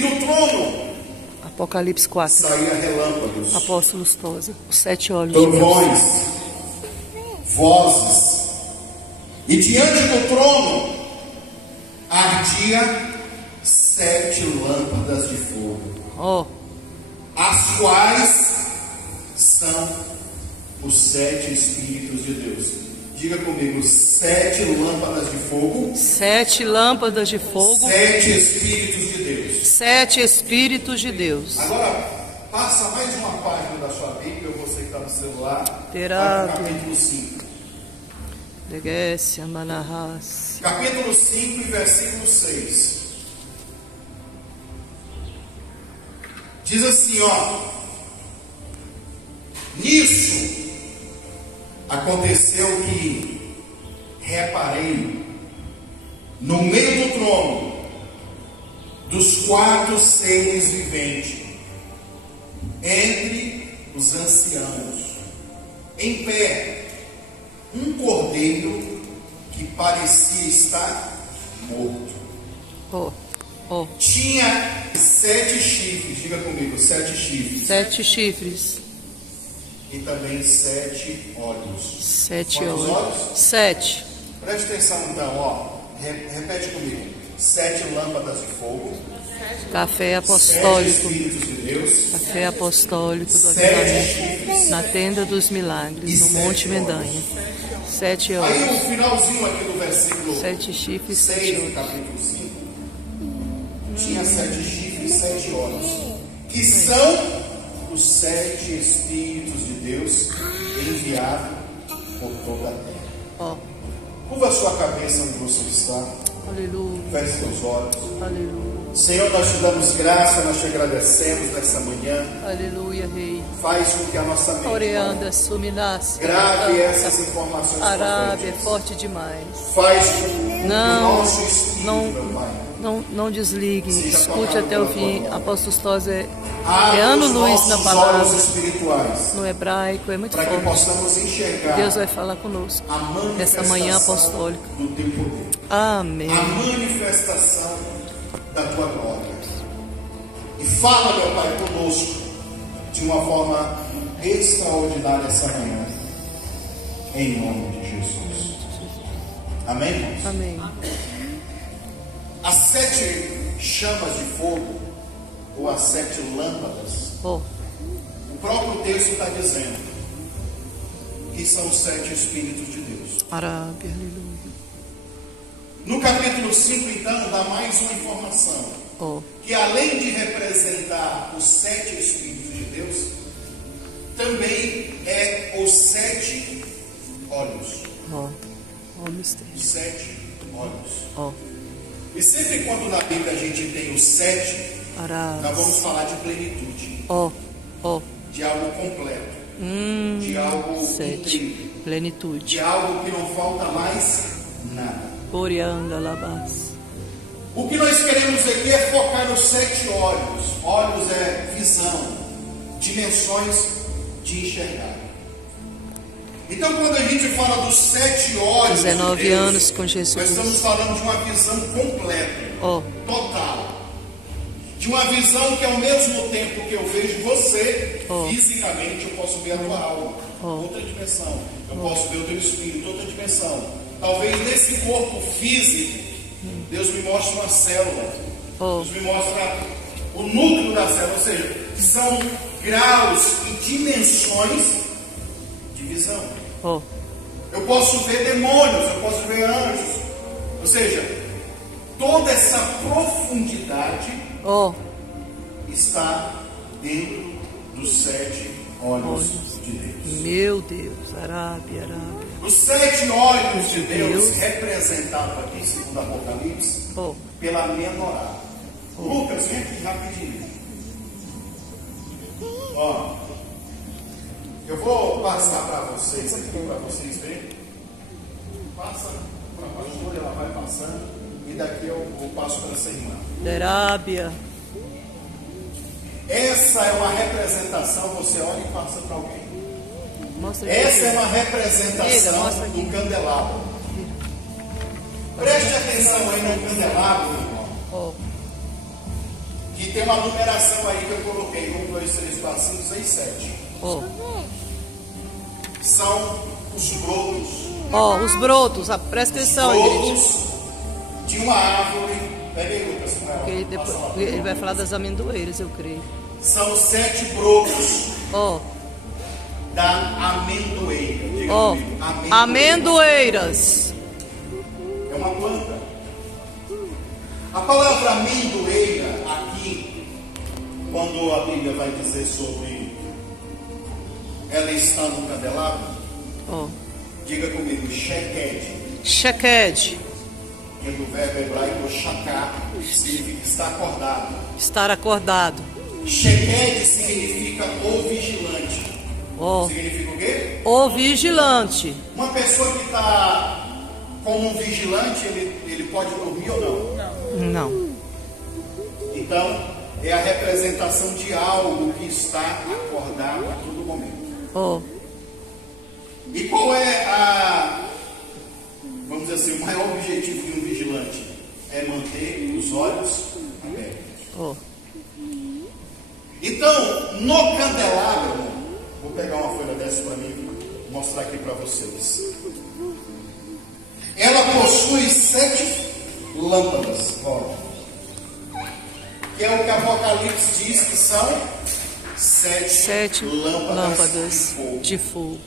do trono Apocalipse 4. saía relâmpagos, Apóstolos Tosa. Os 7 olhos de Deus. trovões, vozes, e diante do trono ardia 7 lâmpadas de fogo, Ó, as quais são os 7 Espíritos de Deus. Diga comigo, 7 lâmpadas de fogo, 7 lâmpadas de fogo, 7 Espíritos de Deus. 7 Espíritos de Deus. Agora, passa mais uma página da sua Bíblia, ou você que está no celular, Terá- vai para o capítulo 5. Deguécia, Manahás. Capítulo 5 e versículo 6. Diz assim, ó: nisso aconteceu que reparei no meio do trono dos 4 seres viventes, entre os anciãos, em pé, um cordeiro que parecia estar morto. Ó, ó. Tinha 7 chifres, diga comigo, 7 chifres. 7 chifres. E também 7 olhos. 7 Quantos olhos. olhos? 7. Preste atenção então, ó. Repete comigo. 7 lâmpadas de fogo. Café 7 apostólico. Espíritos de Deus. Café apostólico do 7 avivamento. chifres. Na tenda dos milagres, no E Monte 7 Mendanha. 7 Aí olhos. o finalzinho aqui do versículo 7 chifres, 7 6 do olhos. capítulo 5. Tinha 7 chifres e 7 olhos. Que são os 7 Espíritos de Deus enviados por toda a terra. Ó, Curva a sua cabeça onde você está. aleluia, Feche seus olhos. aleluia, Senhor, nós te damos graça, nós te agradecemos nessa manhã. aleluia, Rei. Faz com que a nossa mente Oreanda, suminas. grave essas informações Arábia, proféticas. forte demais. Faz com que o Não, nosso espírito, não, meu Pai, não desligue, seja escute tocado até o pela fim. tua voz. Apóstolo Tosa é abre ano os luz na nossos palavra, olhos espirituais, no hebraico, é muito para que forte. possamos enxergar Deus vai falar conosco a nessa manhã manifestação apostólica. do teu poder, Amém. a manifestação da tua glória. E fala, meu Pai, conosco de uma forma extraordinária essa manhã, em nome de Jesus. Amém, irmãos? Amém. As 7 chamas de fogo, ou as 7 lâmpadas, Ó, o próprio texto está dizendo que são os 7 Espíritos de Deus. Arábia, aleluia. No capítulo 5, então, dá mais uma informação, Ó, que além de representar os 7 Espíritos de Deus, também é os 7 olhos. ó, ó, mistério. Os 7 olhos. Ó, E sempre quando na Bíblia a gente tem os 7, nós Arábia. vamos falar de plenitude, Ó, ó, de algo completo, de algo 7. incrível, Plenitude. de algo que não falta mais nada. Orianda, labás. O que nós queremos aqui é focar nos 7 olhos. Olhos é visão, dimensões de enxergar. Então, quando a gente fala dos 7 olhos, 19 de Deus, anos com Jesus. nós estamos falando de uma visão completa, Ó, total. De uma visão que ao mesmo tempo que eu vejo você, Oh. fisicamente, eu posso ver a tua alma, Oh. outra dimensão. Eu posso ver o teu espírito, outra dimensão. Talvez nesse corpo físico, Deus me mostre uma célula. ó, Deus me mostra o núcleo da célula. Ou seja, são graus e dimensões de visão. ó, Eu posso ver demônios, eu posso ver anjos. Ou seja, toda essa profundidade ó, está dentro dos 7 olhos de Deus. meu Deus, Arábia, Arábia. Os 7 olhos de Deus, Deus. representados aqui, segundo Apocalipse, Ó, pela menorá. Lucas, vem aqui rapidinho. Ó, eu vou passar para vocês aqui, para vocês verem. Passa para a pastora, ela vai passando, e daqui eu passo para essa irmã. Arábia. Essa é uma representação, você olha e passa para alguém. Mostra aqui. Essa é uma Filha, representação mostra aqui. do candelabro. Preste atenção aí no candelabro, irmão, Ó, que tem uma numeração aí que eu coloquei: 1, 2, 3, 4, 5, 6, 7. Ó. São os brotos. Ó, os brotos. Presta atenção, igreja. Brotos de uma árvore. Pega aí, Lucas. Porque depois, ele vai falar das amendoeiras, eu creio. São 7 brotos Ó. da amendoeira. Diga Ó. comigo, Amendoeiras. É uma planta. A palavra amendoeira aqui, quando a Bíblia vai dizer sobre ela está no candelabro, Ó. diga comigo, sheked, Sheked. que é do verbo hebraico shaká, significa estar acordado. Estar acordado. Sheked significa o vigilante. Ó. Significa o quê? O vigilante. Uma pessoa que está como um vigilante, ele pode dormir ou não? Não. Então, é a representação de algo que está acordado a todo momento. Ó. E qual é vamos dizer assim, o maior objetivo de um vigilante? É manter os olhos abertos. Ó. Então, no candelabro, vou pegar uma folha dessa para mim, mostrar aqui para vocês. Ela possui 7 lâmpadas, ó, que é o que Apocalipse diz que são 7 lâmpadas de fogo.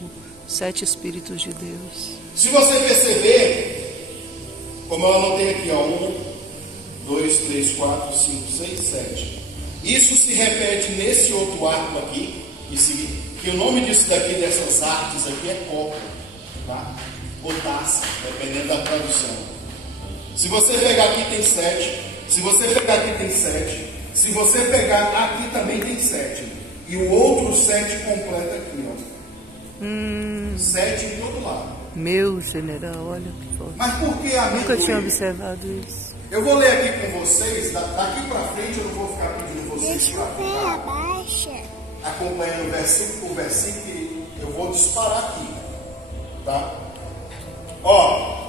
7 Espíritos de Deus. Se você perceber, como eu anotei aqui, ó, 1, 2, 3, 4, 5, 6, 7. Isso se repete nesse outro arco aqui, que o nome disso daqui, dessas artes aqui, é copo, tá? Ou taça, dependendo da tradução. Se você pegar aqui tem 7, se você pegar aqui tem 7, se você pegar aqui também tem 7, e o outro 7 completa aqui, ó. 7 em todo lado. Meu general, olha que forte. Mas por que a Nunca tinha observado isso. Eu vou ler aqui com vocês, daqui para frente eu não vou ficar pedindo vocês para ficar acompanhando versículo por versículo, que eu vou disparar aqui, tá? Ó,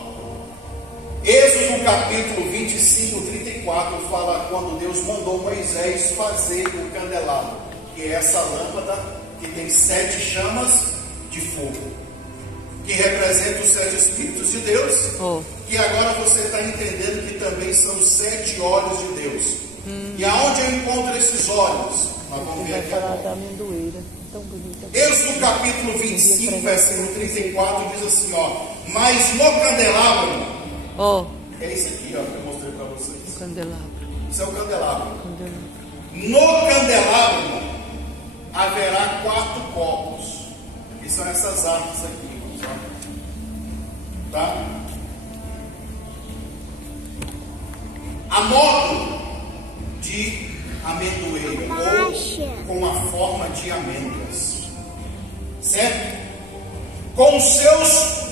Êxodo capítulo 25, 34 fala quando Deus mandou Moisés fazer o candelabro, que é essa lâmpada que tem 7 chamas de fogo, que representa os 7 Espíritos de Deus, que agora você está entendendo que também são 7 olhos de Deus. E aonde eu encontro esses olhos? Nós vamos ver aqui agora. Da amendoeira, tão bonita. Êxodo capítulo 25, versículo 34 diz assim, ó: mas no candelabro, é isso aqui, ó, que eu mostrei para vocês. O candelabro. Isso é o candelabro. No candelabro haverá 4 copos, que são essas artes aqui, tá? A modo de amendoeira, ou com a forma de amêndoas, certo? Com os seus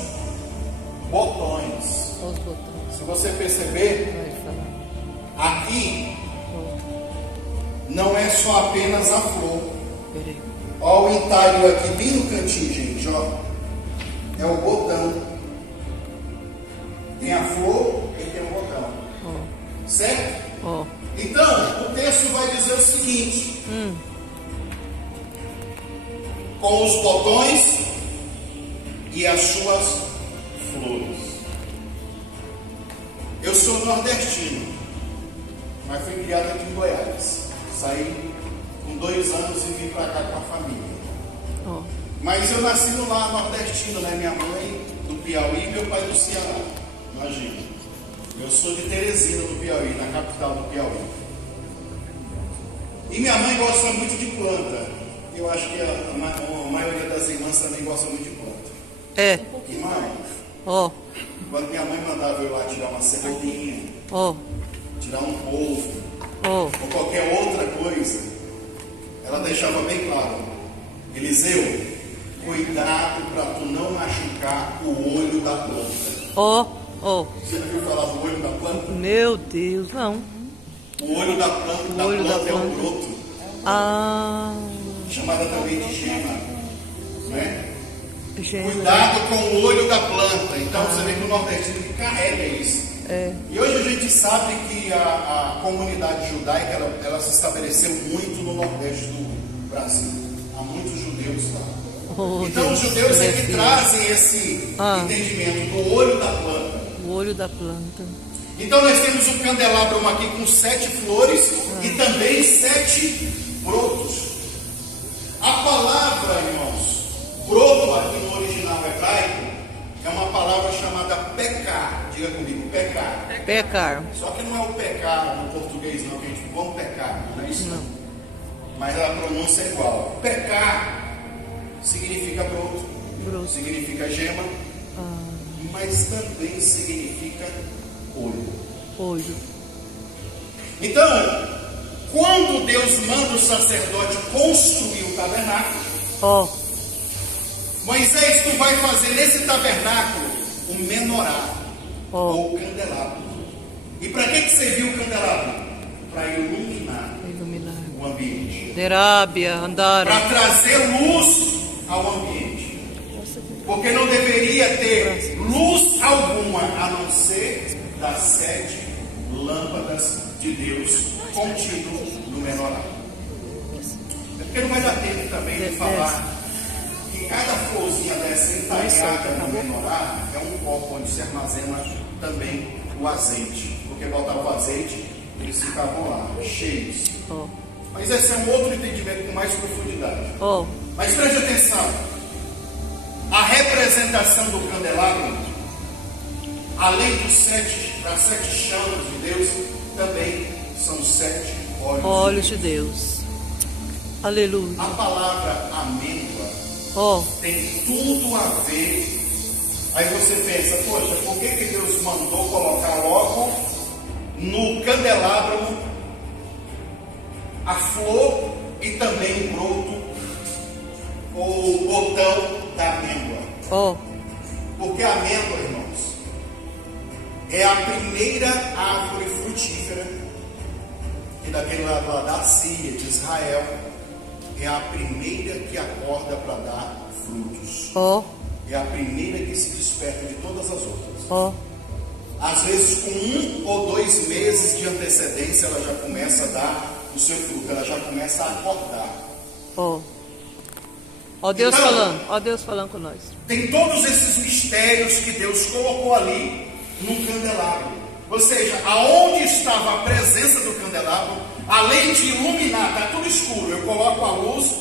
botões. Os botões. Se você perceber, aqui não é só apenas a flor. Olha o entalho aqui bem no cantinho, gente, ó. É o botão. Tem a flor e tem o botão. Certo? Então, o texto vai dizer o seguinte: com os botões e as suas flores. Eu sou nordestino, mas fui criado aqui em Goiás. Saí com 2 anos e vim para cá com a família. Mas eu nasci no lar nordestino, né? Minha mãe do Piauí e meu pai do Ceará. Imagina. Eu sou de Teresina, do Piauí, na capital do Piauí. E minha mãe gosta muito de planta. Eu acho que a maioria das irmãs também gosta muito de planta. Irmão, quando minha mãe mandava eu lá tirar uma cebolinha, tirar um polvo, ou qualquer outra coisa, ela deixava bem claro: Eliseu, cuidado para tu não machucar o olho da planta. Você já viu falar do olho da planta? Meu Deus, não. O olho da planta é o broto. Chamada também de gema, né? Cuidado com o olho da planta. Então você vê que o nordestino carrega isso. E hoje a gente sabe que a comunidade judaica ela se estabeleceu muito no Nordeste do Brasil. Há muitos judeus lá. Então os judeus é que trazem esse entendimento do olho da planta. O olho da planta. Então nós temos um candelabro aqui com 7 flores e também 7 brotos. A palavra, irmãos, broto aqui no original hebraico é uma palavra chamada pecar. Diga comigo, pecar. Pecar. Só que não é o pecar no português não, que a gente vamos pecar, não é isso? Não. Mas a pronúncia é igual. Pecar significa broto. Significa gema, mas também significa olho. Então, quando Deus manda o sacerdote construir o tabernáculo, Moisés, tu vai fazer nesse tabernáculo o menorá, ou candelabro. E para que serviu o candelabro? Para iluminar o ambiente. Para trazer luz ao ambiente. Porque não deveria ter luz alguma a não ser das 7 lâmpadas de Deus contidas no menorá. É porque não vai dar tempo também de falar que cada florzinha dessa entalhada no menorá é um copo onde se armazena também o azeite. Porque botava o azeite, eles ficavam lá, cheios. Mas esse é um outro entendimento com mais profundidade. Mas preste atenção. A representação do candelabro, além das 7 chamas de Deus, também são 7 olhos de Deus. Aleluia. A palavra amêndoa tem tudo a ver. Aí você pensa, poxa, por que Deus mandou colocar logo no candelabro a flor e também o broto ou o botão da amêndoa? Porque a amêndoa, irmãos, é a primeira árvore frutífera que daquele lado lá da Síria, de Israel, é a primeira que acorda para dar frutos. É a primeira que se desperta de todas as outras. Às vezes com 1 ou 2 meses de antecedência ela já começa a dar o seu fruto, ela já começa a acordar. Deus então, falando, Deus falando com nós. Tem todos esses mistérios que Deus colocou ali no candelabro. Ou seja, aonde estava a presença do candelabro, além de iluminar, está tudo escuro, eu coloco a luz,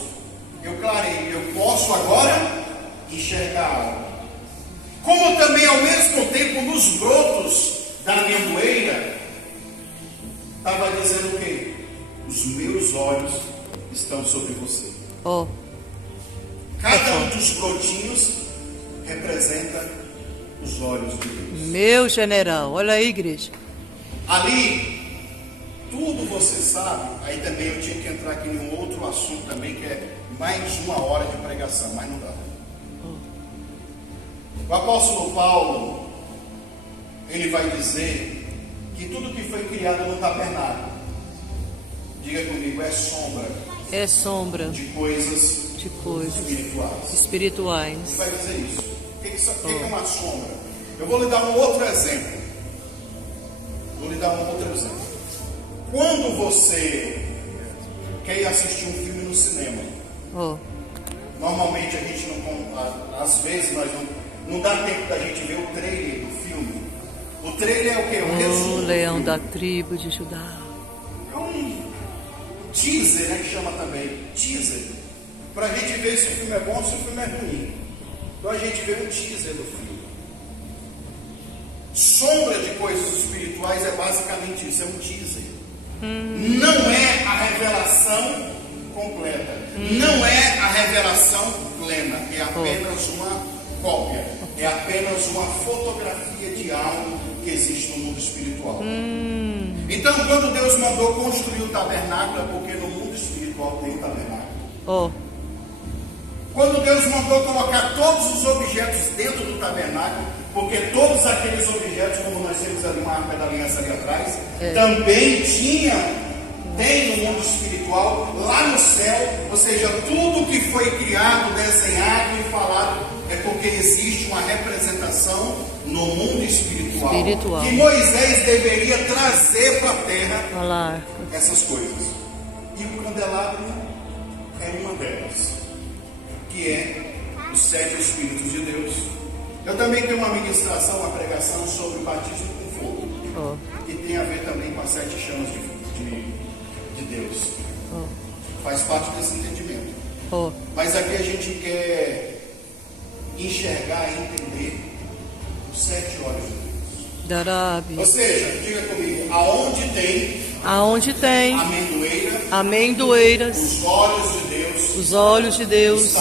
eu clareio, eu posso agora enxergar algo. Como também ao mesmo tempo nos brotos da amendoeira, estava dizendo o quê? Os meus olhos estão sobre você. Cada um dos brotinhos representa os olhos de Deus. Meu general, olha aí, igreja. Ali, tudo você sabe. Aí também eu tinha que entrar aqui em um outro assunto também, que é mais 1 hora de pregação, mas não dá. O apóstolo Paulo, ele vai dizer que tudo que foi criado no tabernáculo, diga comigo, é sombra de coisas espirituais. Ele vai dizer isso. O que é uma sombra? Eu vou lhe dar um outro exemplo. Quando você quer assistir um filme no cinema, normalmente a gente não, às vezes nós não dá tempo da gente ver o trailer do filme. O trailer é o quê? Um resumo. O leão da tribo de Judá. É um teaser, né, que chama também. Teaser. Para a gente ver se o filme é bom ou se o filme é ruim. Então a gente vê um teaser do filme. Sombra de coisas espirituais é basicamente isso, é um teaser. Não é a revelação completa. Não é a revelação plena. É apenas uma cópia. É apenas uma fotografia de algo que existe no mundo espiritual. Então, quando Deus mandou construir o tabernáculo, é porque no mundo espiritual tem tabernáculo. Quando Deus mandou colocar todos os objetos dentro do tabernáculo, porque todos aqueles objetos, como nós temos ali uma arca da aliança ali atrás, também tinha tem no mundo espiritual, lá no céu. Ou seja, tudo que foi criado, desenhado e falado é porque existe uma representação no mundo espiritual. Que Moisés deveria trazer para a terra essas coisas. E o candelabro é uma delas, que é os 7 Espíritos de Deus. Eu também tenho uma ministração, uma pregação sobre o batismo com fogo, que tem a ver também com as 7 chamas de Deus. Faz parte desse entendimento. Mas aqui a gente quer enxergar e entender os 7 olhos de Deus. Ou seja, diga comigo, aonde tem amendoeiras, os olhos de Deus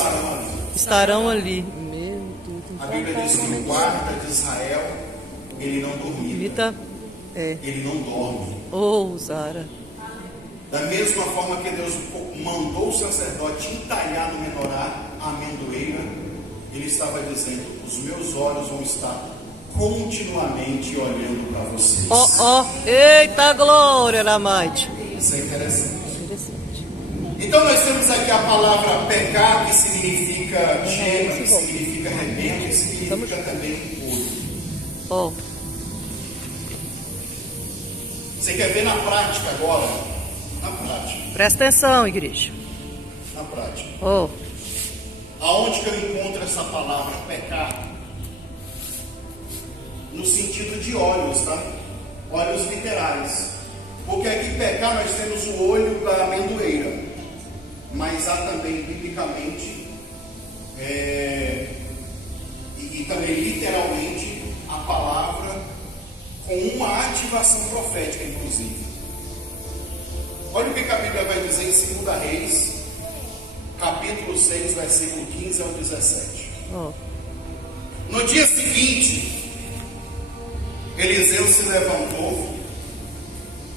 estarão ali. A Bíblia diz que o guarda de Israel, ele não dormita, ele não dorme. Zara. Da mesma forma que Deus mandou o sacerdote entalhar no menorá a amendoeira, ele estava dizendo: os meus olhos vão estar continuamente olhando para vocês. Eita glória, Lamite. Isso é interessante. Então nós temos aqui a palavra pecar, que significa gema, que significa rebento, que significa também olho. Você quer ver na prática agora? Na prática. Presta atenção, igreja. Na prática. Aonde que eu encontro essa palavra pecar? No sentido de olhos, tá? Olhos literais. Porque aqui pecar nós temos o olho da amendoeira. Mas há também, biblicamente, e também literalmente, a palavra com uma ativação profética, inclusive. Olha o que a Bíblia vai dizer em 2 Reis, capítulo 6, versículo 15 ao 17. No dia seguinte, Eliseu se levantou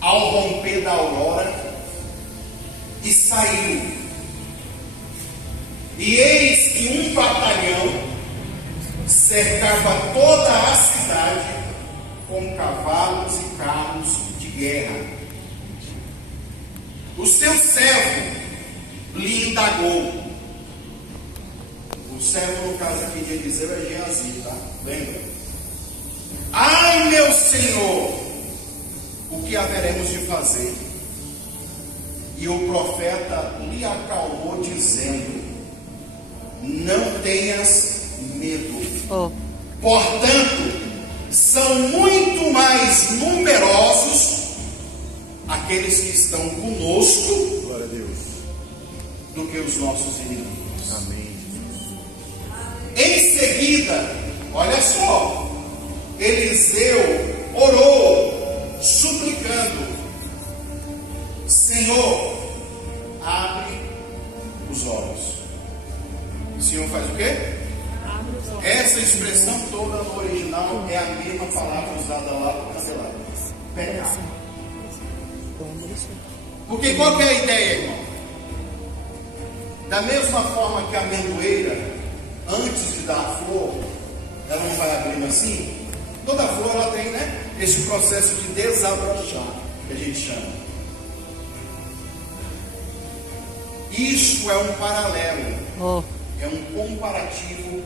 ao romper da aurora e saiu. E eis que um batalhão cercava toda a cidade com cavalos e carros de guerra. O seu servo lhe indagou. O servo, no caso aqui de Eliseu, é Geazi, tá? Lembra? Ai, meu Senhor, o que haveremos de fazer? E o profeta lhe acalmou, dizendo: não tenhas medo. Portanto, são muito mais numerosos aqueles que estão conosco, glória a Deus, do que os nossos inimigos. Amém. Em seguida, olha só, Eliseu orou, suplicando: Senhor, abre os olhos. O Senhor faz o quê? Essa expressão toda no original é a mesma palavra usada lá no candelabro. Pecar. Porque qual que é a ideia, irmão? Da mesma forma que a amendoeira, antes de dar a flor, ela não vai abrindo assim. Toda flor ela tem, né, esse processo de desabrochar, que a gente chama. Isso é um paralelo, é um comparativo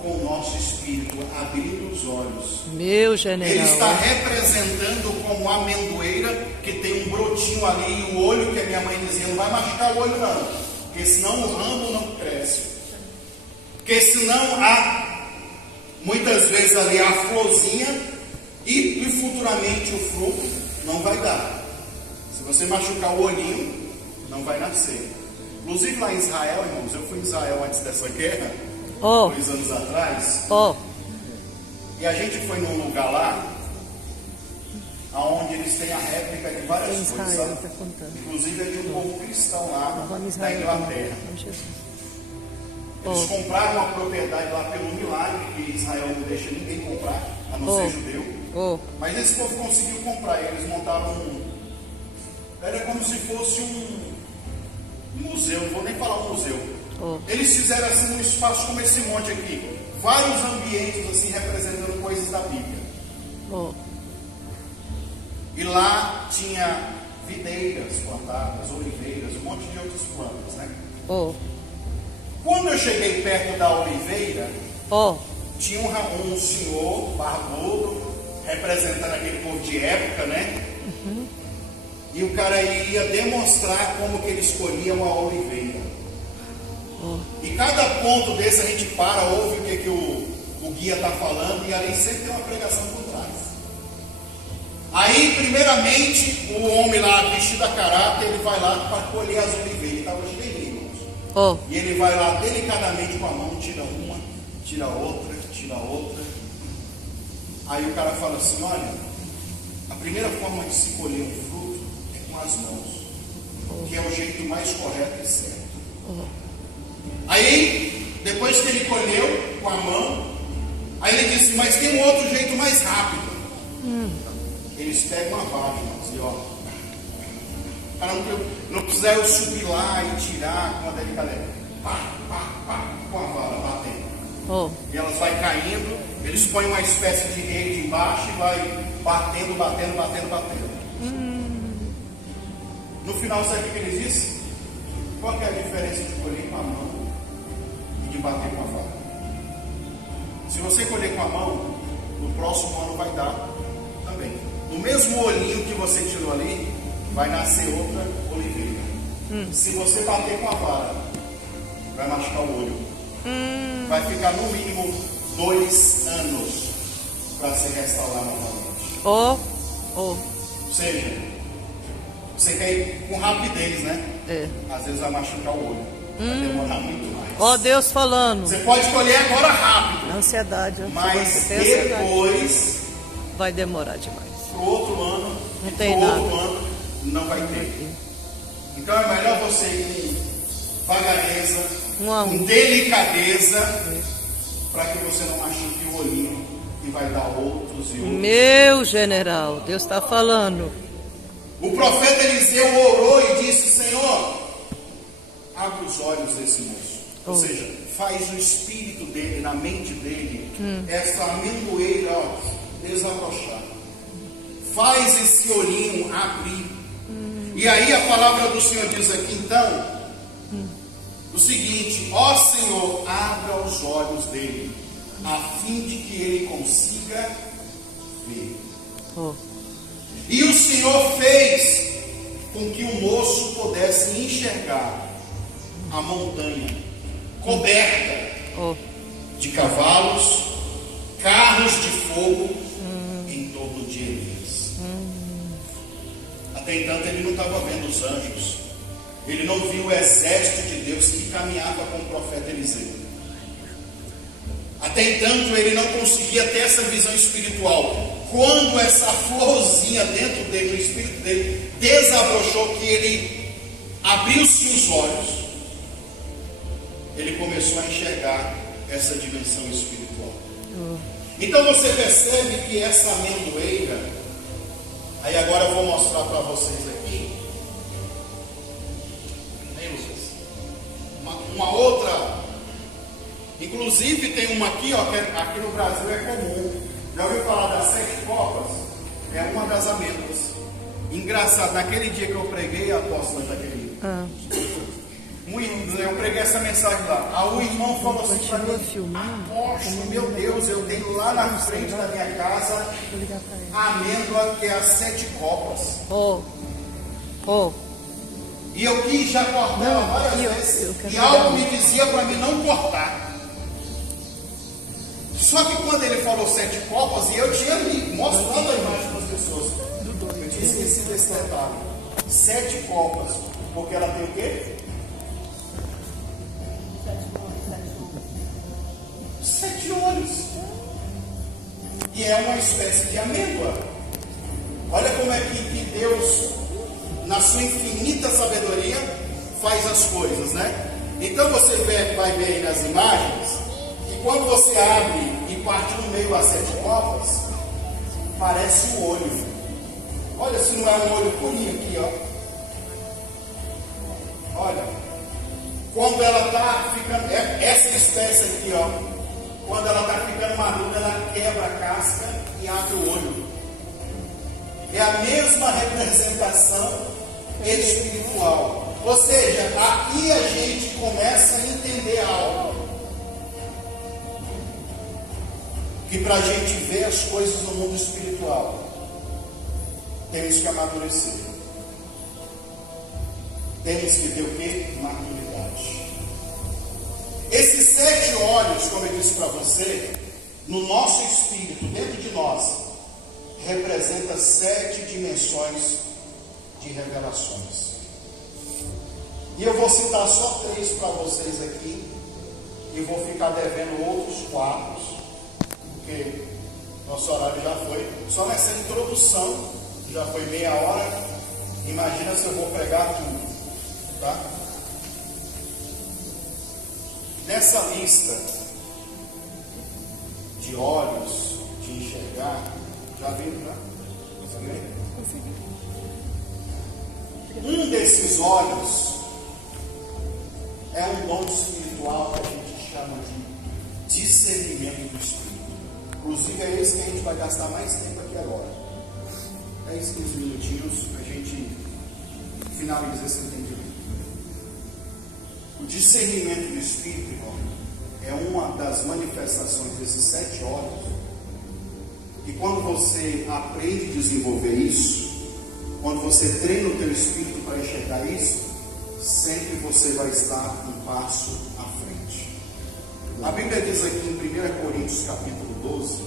com o nosso espírito, abrindo os olhos. Meu general. Ele está representando como a amendoeira que tem um brotinho ali e o olho, que a minha mãe dizia: não vai machucar o olho não, porque senão o ramo não cresce. Porque senão há, muitas vezes ali a florzinha e futuramente o fruto não vai dar. Se você machucar o olhinho, não vai nascer. Inclusive lá em Israel, irmãos, eu fui em Israel antes dessa guerra, 2 anos atrás, e a gente foi num lugar lá, onde eles têm a réplica de várias coisas, sabe? Inclusive é de um povo cristão lá, da Inglaterra. Eles compraram uma propriedade lá pelo milagre, que Israel não deixa ninguém comprar, a não ser judeu. Mas esse povo conseguiu comprar, e eles montaram era como se fosse um museu, não vou nem falar um museu. Eles fizeram assim um espaço como esse monte aqui, vários ambientes assim representando coisas da Bíblia. E lá tinha videiras plantadas, oliveiras, um monte de outras plantas, né? Oh. Quando eu cheguei perto da oliveira, Oh. tinha um senhor barbudo, representando aquele povo de época, né? E o cara ia demonstrar como que ele escolhia uma oliveira. E cada ponto desse a gente para, ouve o que o guia está falando, e ali sempre tem uma pregação por trás. Aí, primeiramente, o homem lá, vestido a caráter, ele vai lá para colher as oliveiras. Estava cheio, irmãos. Oh. E ele vai lá delicadamente com a mão, tira uma, tira outra, tira outra. Aí o cara fala assim: olha, a primeira forma de se colher um fruto é com as mãos, que é o jeito mais correto e certo. Aí, depois que ele colheu com a mão, aí ele disse: mas tem um outro jeito mais rápido. Eles pegam uma vara, irmãos, e ó, para não precisar eu subir lá e tirar com a delicadeza, pá, pá, pá, com a vara batendo. Oh. E elas vai caindo, eles põem uma espécie de rede embaixo e vai batendo, batendo, batendo, batendo. No final, sabe o que ele disse? Qual que é a diferença de colher com a mão e de bater com a vara? Se você colher com a mão, no próximo ano vai dar também. No mesmo olhinho que você tirou ali, vai nascer outra oliveira. Se você bater com a vara, vai machucar o olho. Vai ficar no mínimo 2 anos para se restaurar novamente. Oh. Oh. Ou seja, você quer ir com rapidez, né? É. Às vezes vai machucar o olho. Vai demorar muito mais. Ó, Deus falando. Você pode colher agora rápido, Ansiedade. mas Você tem ansiedade, depois, vai demorar demais. pro outro ano, Não e tem pro nada. outro ano, não vai ter. Então é melhor você ir com vagareza, Um a um. com delicadeza, para que você não machuque o olhinho e vai dar outros e outros. Meu general, Deus está falando. O profeta Eliseu orou e disse: Senhor, abre os olhos desse moço. Ou seja, faz o espírito dele, na mente dele, essa amendoeira, ó, desabrochar. Faz esse olhinho abrir. E aí a palavra do Senhor diz aqui então, o seguinte: ó Senhor, abra os olhos dele, a fim de que ele consiga ver. Oh. E o Senhor fez com que o moço pudesse enxergar a montanha coberta Oh. de cavalos, carros de fogo em torno de Elias. Até então ele não estava vendo os anjos, ele não viu o exército de Deus que caminhava com o profeta Eliseu. Até então ele não conseguia ter essa visão espiritual. Quando essa florzinha dentro dele, no espírito dele, desabrochou, que ele abriu-se os olhos, ele começou a enxergar essa dimensão espiritual. Então você percebe que essa amendoeira, aí agora eu vou mostrar para vocês aqui, hein, Lucas? Uma outra, inclusive tem uma aqui, ó, que aqui no Brasil é comum. Já ouviu falar das 7 copas? É uma das amêndoas. Engraçado, naquele dia que eu preguei, apóstolo Jaqueline, eu preguei essa mensagem lá. Aí o irmão falou assim para mim: apóstolo, meu Deus, eu tenho lá na frente da minha casa a amêndoa que é as 7 copas. Oh. Oh. E eu quis já cortar ela várias vezes. E algo me dizia para mim não cortar. Só que quando ele falou 7 copas, e eu tinha ali, mostrando a imagem para as pessoas, eu tinha esquecido esse detalhe. 7 copas, porque ela tem o quê? 7 olhos. E é uma espécie de amêndoa. Olha como é que Deus, na sua infinita sabedoria, faz as coisas, né? Então você vai ver aí nas imagens, que quando você abre e parte no meio as 7 copas, parece um olho. Olha se não é um olho purinho aqui, ó. Olha, quando ela está ficando, essa espécie aqui, ó, quando ela está ficando madura, ela quebra a casca e abre o olho. É a mesma representação espiritual. Ou seja, aqui a gente começa a entender algo. Que para a gente ver as coisas no mundo espiritual, temos que amadurecer. Temos que ter o quê? Maturidade. Esses 7 olhos, como eu disse para você, no nosso espírito, dentro de nós, representa 7 dimensões de revelações. E eu vou citar só 3 para vocês aqui, e vou ficar devendo outros 4, porque nosso horário já foi. Só nessa introdução, já foi meia hora. Imagina se eu vou pregar tudo, tá? Nessa lista de olhos, de enxergar, já viram, né? Consegui. Um desses olhos é um dom espiritual que a gente chama de discernimento do Espírito. Inclusive é esse que a gente vai gastar mais tempo aqui agora. 10, 15 minutinhos para a gente finalizar esse entendimento. O discernimento do Espírito, irmão, é uma das manifestações desses 7 olhos. E quando você aprende a desenvolver isso, quando você treina o teu espírito para enxergar isso, sempre você vai estar um passo à frente. A Bíblia diz aqui em 1 Coríntios capítulo 12,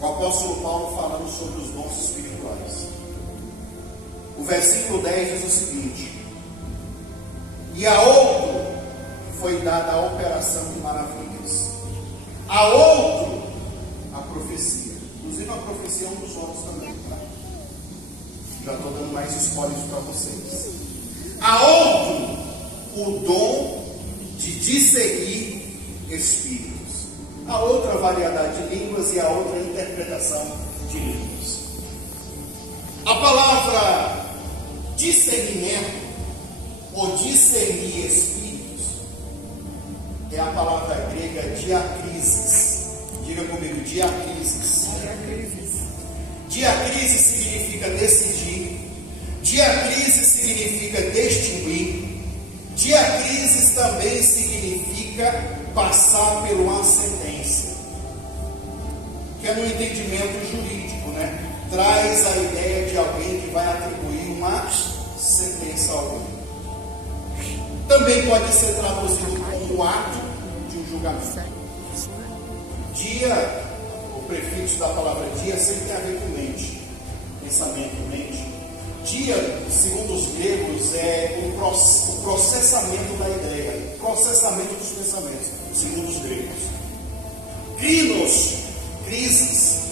o apóstolo Paulo falando sobre os dons espirituais. O versículo 10 diz o seguinte: e a outro foi dada a operação de maravilhas, a outro a profecia. Inclusive a profecia é um dos dons também, tá? Já estou dando mais spoilers para vocês. A outro o dom de discernir espíritos, a outra variedade de línguas e a outra interpretação de línguas. A palavra discernimento ou discernir espíritos é a palavra grega diacrisis. Diga comigo, diacrisis. Diacrisis significa decidir, diacrisis significa distinguir, diacrisis também significa passar por uma sentença, que é no entendimento jurídico, né? Traz a ideia de alguém que vai atribuir uma sentença a alguém. Também pode ser traduzido como o ato de um julgamento. Dia, o prefixo da palavra dia sempre tem a ver com mente, pensamento, mente. Dia, segundo os gregos, é o processamento da ideia, processamento dos pensamentos, segundo os gregos. Crinos, crises,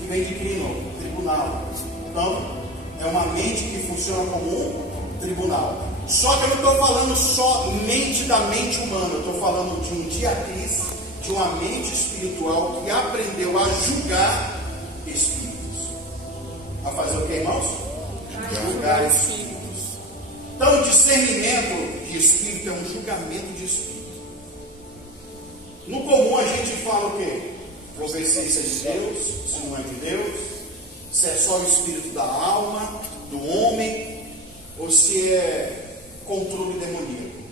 que vem de crino, tribunal. Então, é uma mente que funciona como um tribunal. Só que eu não estou falando somente da mente humana, eu estou falando de um diatriz, de uma mente espiritual que aprendeu a julgar espíritos. A fazer o que, irmãos? Julgar espíritos. Então, o discernimento de espírito é um julgamento de espírito. No comum a gente fala o quê? Vou ver se isso é de Deus, se não é de Deus, se é só o espírito da alma, do homem, ou se é controle demoníaco.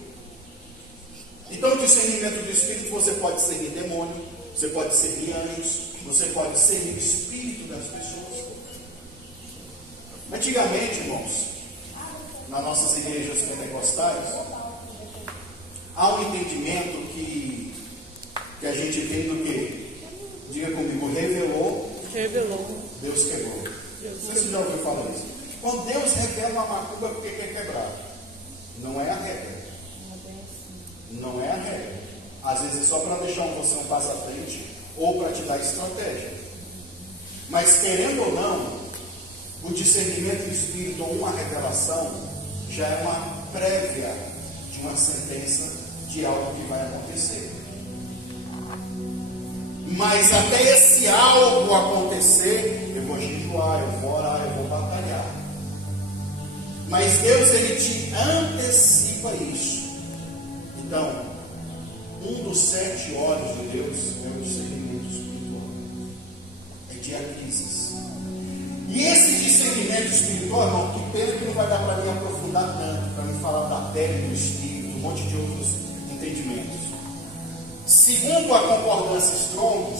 Então, o discernimento do espírito, você pode discernir demônio, você pode discernir anjos, você pode discernir o espírito das pessoas. Antigamente, irmãos, nas nossas igrejas pentecostais, há um entendimento que a gente tem do que? Diga comigo, revelou, Deus quebrou. Você já ouviu falar isso? Quando Deus revela uma macumba, porque quer quebrar? Não é a regra. Não é a regra. Às vezes é só para deixar você um passo à frente ou para te dar estratégia. Mas querendo ou não, o discernimento do espírito ou uma revelação já é uma prévia de uma sentença de algo que vai acontecer. Mas até esse algo acontecer, eu vou jejuar, eu vou orar, eu vou batalhar. Mas Deus, Ele te antecipa isso. Então, um dos 7 olhos de Deus é o discernimento espiritual. É diacrisis. E esse discernimento discernimento espiritual, irmão, que pena que não vai dar para mim aprofundar tanto, para mim falar da pele, do espírito, um monte de outros entendimentos. Segundo a concordância Strong,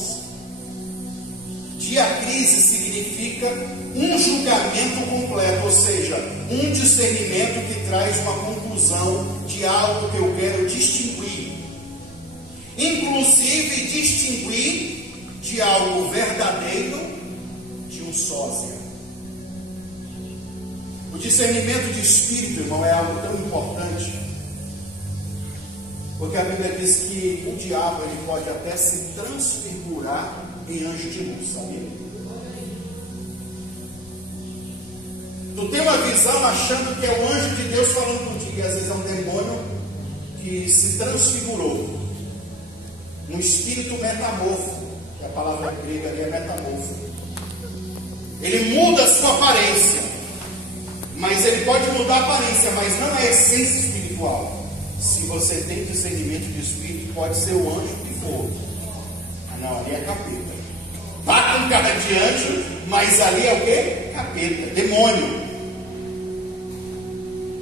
diacrise significa um julgamento completo, ou seja, um discernimento que traz uma conclusão de algo que eu quero distinguir. Inclusive distinguir de algo verdadeiro de um sósia. O discernimento de espírito, irmão, é algo tão importante, porque a Bíblia diz que o diabo ele pode até se transfigurar em anjo de luz, sabia? Tu tem uma visão achando que é o anjo de Deus falando contigo, e às vezes é um demônio que se transfigurou no espírito metamorfo, que a palavra grega ali é metamorfo. Ele muda a sua aparência, mas ele pode mudar a aparência, mas não é a essência espiritual. Se você tem discernimento de espírito, pode ser o anjo que for. Não, ali é capeta. Tá com cara de anjo, mas ali é o quê? Capeta, demônio.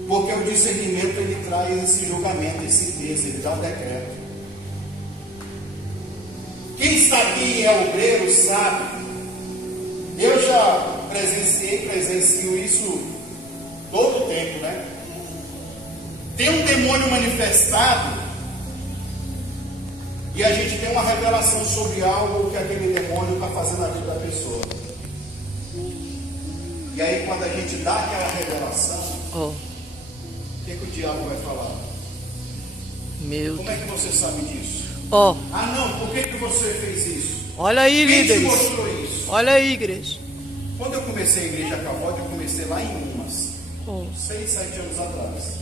Porque o discernimento ele traz esse julgamento, esse peso, ele dá um decreto. Quem está aqui é obreiro, sabe. Eu já presencio isso todo o tempo, né? Tem um demônio manifestado e a gente tem uma revelação sobre algo que aquele demônio está fazendo na vida da pessoa. E aí quando a gente dá aquela revelação, o que o diabo vai falar? Como é que você sabe disso? Ah não, por que você fez isso? Olha aí, quem líderes. te mostrou isso? Olha aí, igreja. Quando eu comecei a igreja católica, eu comecei lá em Umas, 6, 7 anos atrás.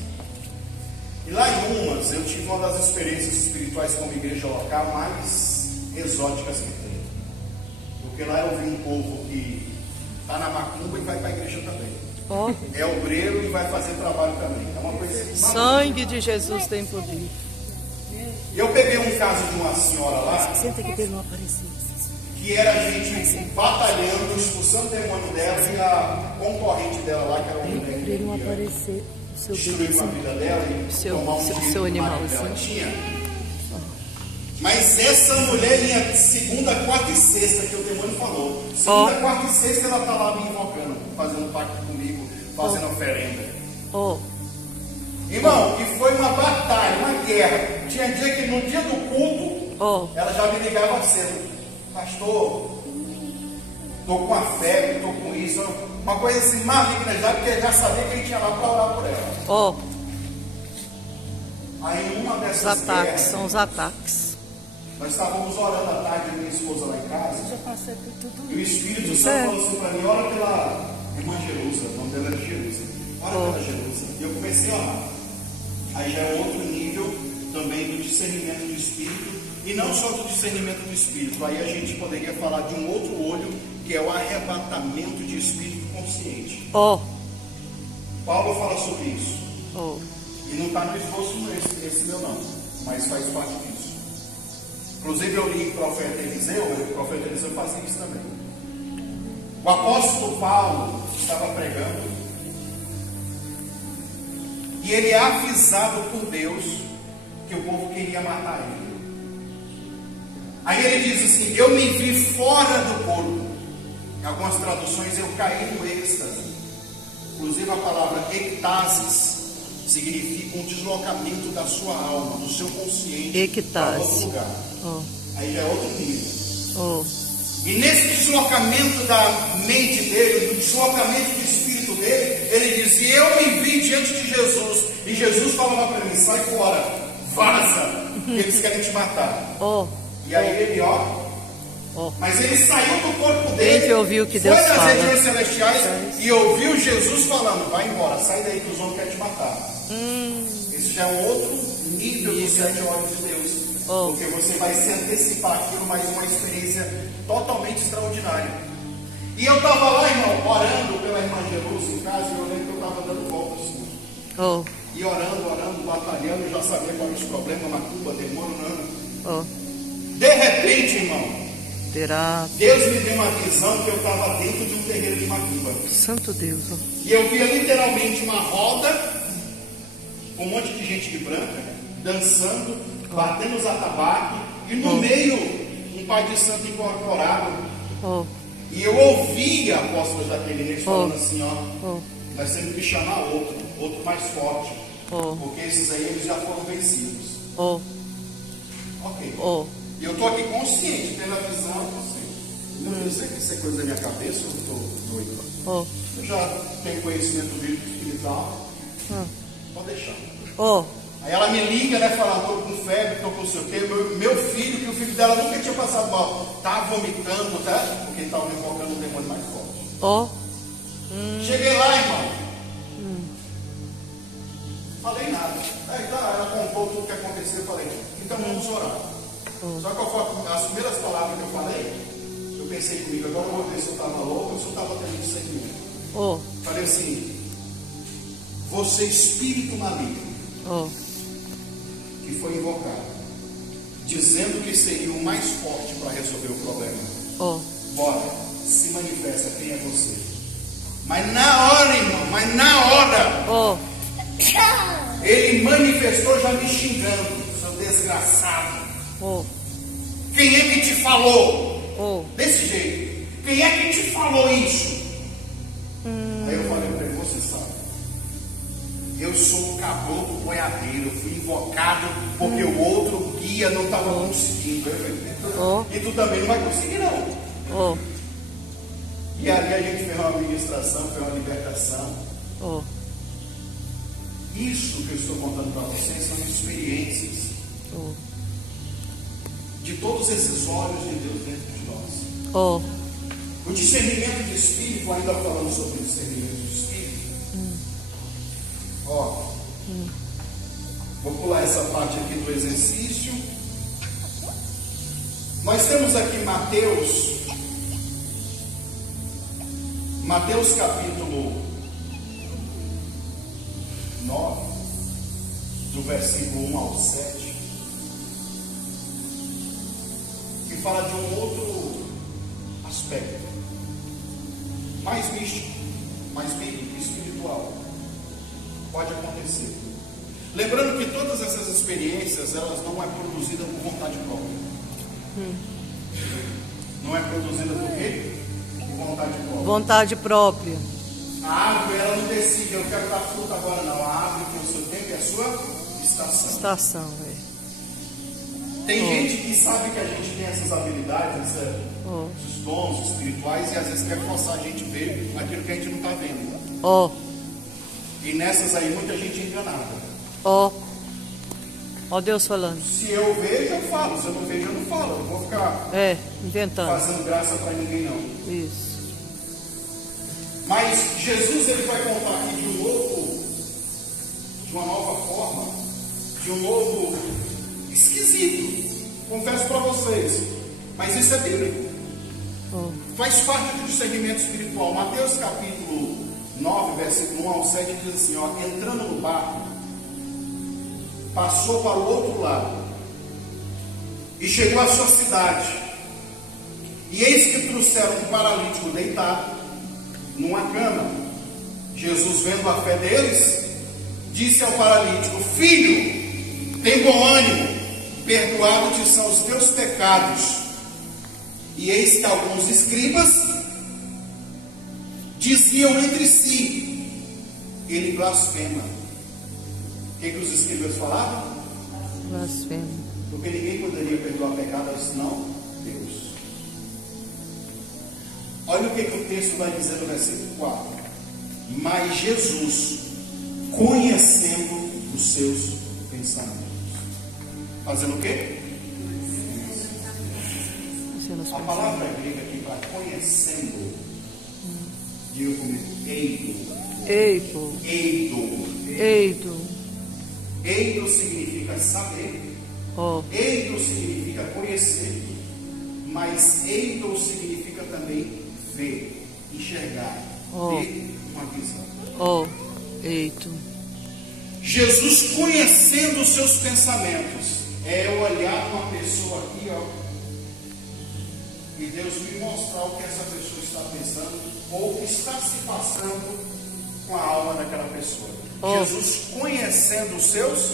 E lá em Umas, eu tive uma das experiências espirituais como igreja local mais exóticas que tem. Porque lá eu vi um povo que está na macumba e vai para a igreja também. É obreiro e vai fazer trabalho também. É uma coisa. Sangue de Jesus tem poder. Eu peguei um caso de uma senhora lá, que era a gente batalhando, expulsando o demônio dela e a concorrente dela lá, que era uma mulher que destruiu a vida dela e tomar um seu animal que ela tinha. Mas essa mulher ia segunda, quarta e sexta, que o demônio falou. Segunda, quarta e sexta ela está lá me invocando, fazendo pacto comigo, fazendo oferenda. Irmão, e foi uma batalha, uma guerra. Tinha dia que no dia do culto, ela já me ligava cedo. Pastor, estou com a febre, estou com isso. Uma coisa assim maligna já, porque já sabia que ele tinha lá para orar por ela. Aí uma dessas ataques, são os ataques. Nós estávamos orando à tarde, minha esposa lá em casa. Já passei por tudo. E o Espírito Santo falou assim para mim: ora pela irmã Jerusa, o nome dela era Jerusa. Ora pela Jerusa. E eu comecei a orar. Aí já é outro nível também do discernimento do Espírito. E não só do discernimento do Espírito. Aí a gente poderia falar de um outro olho, que é o arrebatamento de espírito consciente. Paulo fala sobre isso. E não está no esboço esse meu não, mas faz parte disso. Inclusive eu li o profeta Eliseu, o profeta Eliseu fazia isso também. O apóstolo Paulo estava pregando e ele é avisado por Deus que o povo queria matar ele. Aí ele diz assim: eu me vi fora do corpo. Em algumas traduções eu caí no êxtase. Inclusive a palavra ectasis significa um deslocamento da sua alma, do seu consciente para outro lugar. Aí já é outro nível. E nesse deslocamento da mente dele, no deslocamento do espírito dele, ele diz: e eu me vi diante de Jesus. E Jesus falava para mim: sai fora, vaza, que eles querem te matar. E aí ele, mas ele saiu do corpo dele, que ouviu que Deus foi nas fala. regiões celestiais e ouviu Jesus falando: vai embora, sai daí que os homens querem te matar. Esse já é um outro nível dos 7 olhos de Deus. Porque você vai se antecipar aquilo, mas uma experiência totalmente extraordinária. E eu estava lá, irmão, orando pela irmã Jerusa em casa, e eu lembro que eu estava dando voltas assim. E orando, batalhando, eu já sabia qual era os problemas, macumba, demônio, não. De repente, irmão, terá. Deus me deu uma visão que eu estava dentro de um terreiro de macumba. Santo Deus. Ó. E eu via literalmente uma roda, com um monte de gente de branca, dançando, batendo os atabaques, e no meio um pai de santo incorporado. Ó. E eu ouvia apóstolos daquele falando assim, ó, nós temos que chamar outro mais forte, porque esses aí eles já foram vencidos. Ok. E eu estou aqui consciente, tendo a visão, consciente. Eu sei que isso é coisa da minha cabeça, eu estou doido. Eu já tenho conhecimento bíblico espiritual. Pode deixar. Aí ela me liga, né, falando, estou com febre, estou com não sei o quê. Meu filho, que o filho dela nunca tinha passado mal, está vomitando, tá? Porque estava invocando um demônio mais forte. Cheguei lá, irmão. Falei nada. Aí tá, ela contou tudo o que aconteceu. Eu falei, então vamos orar. Só que as primeiras palavras que eu falei, eu pensei comigo, agora eu vou ver se eu estava louco ou se eu estava tendo discernimento. Falei assim, você espírito maligno, que foi invocado, dizendo que seria o mais forte para resolver o problema. Bora, se manifesta quem é você. Mas na hora, irmão, ele manifestou já me xingando, seu desgraçado. Quem é que te falou? Desse jeito. Quem é que te falou isso? Aí eu falei para ele, você sabe. Eu sou o caboclo boiadeiro, eu fui invocado porque o outro guia não estava conseguindo. E tu também não vai conseguir não. E ali a gente fez uma administração, fez uma libertação. Isso que eu estou contando para vocês são experiências de todos esses olhos de Deus dentro de nós. O discernimento de espírito, ainda falando sobre o discernimento de espírito, vou pular essa parte aqui do exercício. Nós temos aqui Mateus capítulo 9, do versículo 1 ao 7, que fala de um outro aspecto, mais místico, mais bíblico, espiritual. Pode acontecer. Lembrando que todas essas experiências, elas não é produzida por vontade própria. Não é produzida por quê? Por vontade própria. Vontade própria. A árvore, ela não decide, eu quero dar fruta agora, não. A árvore tem o seu tempo e a sua estação. Tem gente que sabe que a gente tem essas habilidades, esses dons espirituais, e às vezes quer forçar a gente a ver aquilo que a gente não está vendo. E nessas aí, muita gente é enganada. Deus falando. Se eu vejo, eu falo. Se eu não vejo, eu não falo. Eu vou ficar inventando, fazendo graça para ninguém, não. Isso. Mas Jesus, ele vai contar aqui de uma nova forma, de um novo esquisito. Confesso para vocês. Mas isso é bíblico. Faz parte do discernimento espiritual. Mateus capítulo 9, versículo 1 ao 7 diz assim, entrando no barco, passou para o outro lado e chegou à sua cidade. E eis que trouxeram um paralítico deitado numa cama. Jesus, vendo a fé deles, disse ao paralítico: filho, tem bom ânimo, perdoados-te são os teus pecados. E eis que alguns escribas diziam entre si: ele blasfema. O que os escribas falavam? Blasfema. Porque ninguém poderia perdoar pecados senão Deus. Olha o que o texto vai dizer no versículo 4. Mas Jesus, conhecendo os seus pensamentos, fazendo o quê? A palavra grega aqui para conhecendo, diga comigo, eido. Eido significa saber. Eido significa conhecer. Mas eido significa também ver, enxergar, ter uma visão. Eito. Jesus conhecendo os seus pensamentos é olhar uma pessoa aqui, e Deus me mostrar o que essa pessoa está pensando ou o que está se passando com a alma daquela pessoa. Jesus, conhecendo os seus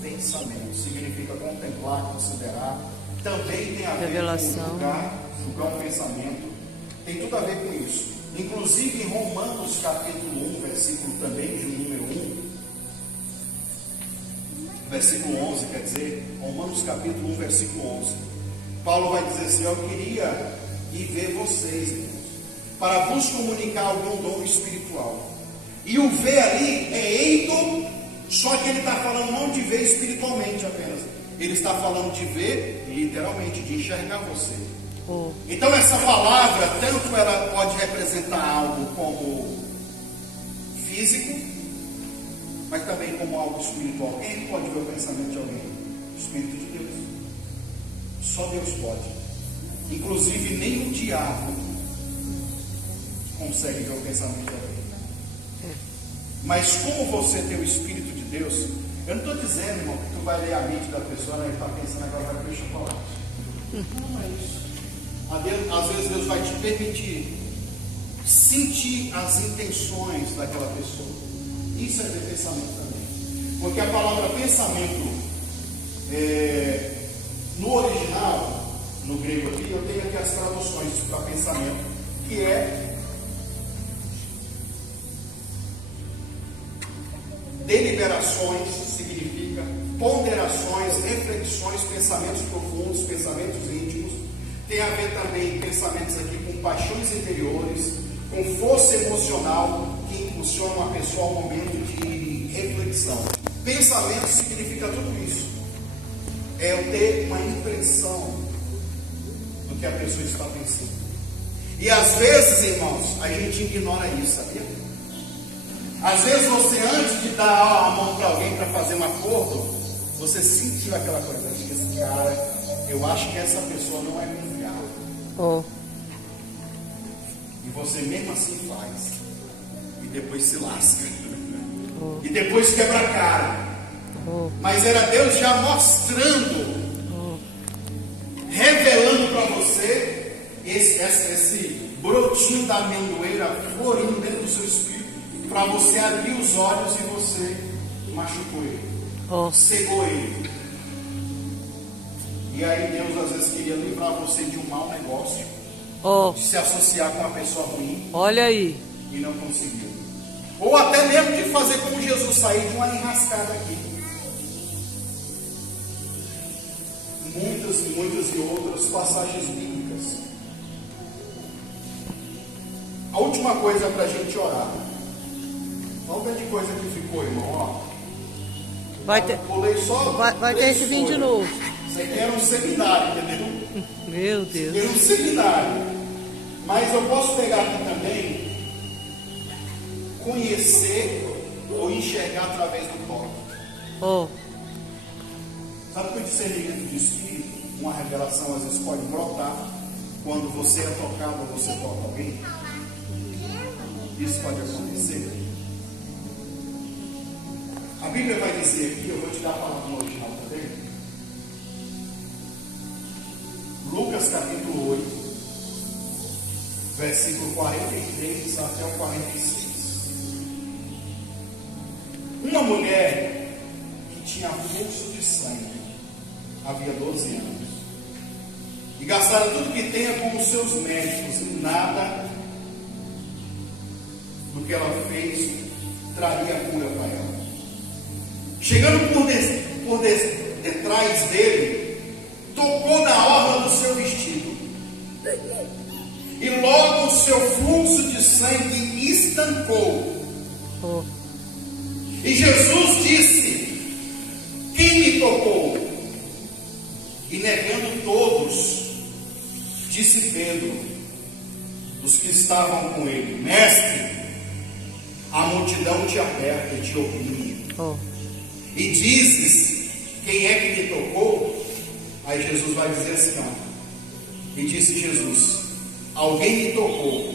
pensamentos, significa contemplar, considerar, também tem a ver revelação. com julgar um pensamento, tem tudo a ver com isso. Inclusive em Romanos capítulo 1, versículo também de número 1, versículo 11, quer dizer, Romanos capítulo 1, versículo 11, Paulo vai dizer assim: eu queria ir ver vocês, irmãos, para vos comunicar algum dom espiritual. E o ver ali é eito, só que ele está falando não de ver espiritualmente apenas, ele está falando de ver literalmente, de enxergar você. Então essa palavra, tanto ela pode representar algo como físico, mas também como algo espiritual. Quem pode ver o pensamento de alguém? O Espírito de Deus. Só Deus pode. Inclusive nem o diabo consegue ver o pensamento de alguém. Mas como você tem o Espírito de Deus, eu não estou dizendo, irmão, que tu vai ler a mente da pessoa, né, e está pensando que ela vai comer chocolate. Não é isso. Às vezes Deus vai te permitir sentir as intenções daquela pessoa. Isso é ver pensamento também. Porque a palavra pensamento, no original, no grego aqui, eu tenho aqui as traduções para pensamento, que é deliberações, significa ponderações, reflexões, pensamentos profundos, pensamentos íntimos. Tem a ver também pensamentos aqui com paixões interiores, com força emocional que impulsiona uma pessoa ao momento de reflexão. Pensamento significa tudo isso. É eu ter uma impressão do que a pessoa está pensando. E às vezes, irmãos, a gente ignora isso, sabia? Às vezes você, antes de dar a mão para alguém para fazer um acordo, você sentiu aquela coisa, acho que esse cara, eu acho que essa pessoa não é confiável. E você mesmo assim faz. E depois se lasca. E depois quebra a cara. Mas era Deus já mostrando, revelando para você esse brotinho da amendoeira florindo dentro do seu espírito, para você abrir os olhos e você machucou ele, cegou ele. E aí Deus às vezes queria livrar você de um mau negócio, de se associar com uma pessoa ruim. Olha aí. E não conseguiu. Ou até mesmo de fazer como Jesus, sair de uma enrascada aqui. Muitas e outras passagens bíblicas. A última coisa para a gente orar. Olha o de coisa que ficou, irmão. Vai ter, pulei só vai ter esse vinho de novo. Isso aqui era um seminário, entendeu? Meu Deus. Era um seminário. Mas eu posso pegar aqui também, conhecer ou enxergar através do toque. Sabe que o discernimento de espírito, uma revelação às vezes pode brotar quando você é tocado ou você toca alguém? Isso pode acontecer. A Bíblia vai dizer aqui, eu vou te dar a palavra no original também. Lucas capítulo 8, versículo 43 até o 46. Uma mulher que tinha fluxo de sangue, havia 12 anos, e gastara tudo que tinha com os seus médicos, e nada do que ela fez traria cura para ela. Chegando por detrás dele, tocou na orla do seu vestido, e logo o seu fluxo de sangue estancou. E Jesus disse: quem me tocou? E negando todos, disse Pedro, os que estavam com ele: mestre, a multidão te aperta e te oprime. E dizes: quem é que me tocou? Aí Jesus vai dizer assim, ó. E disse Jesus: alguém me tocou,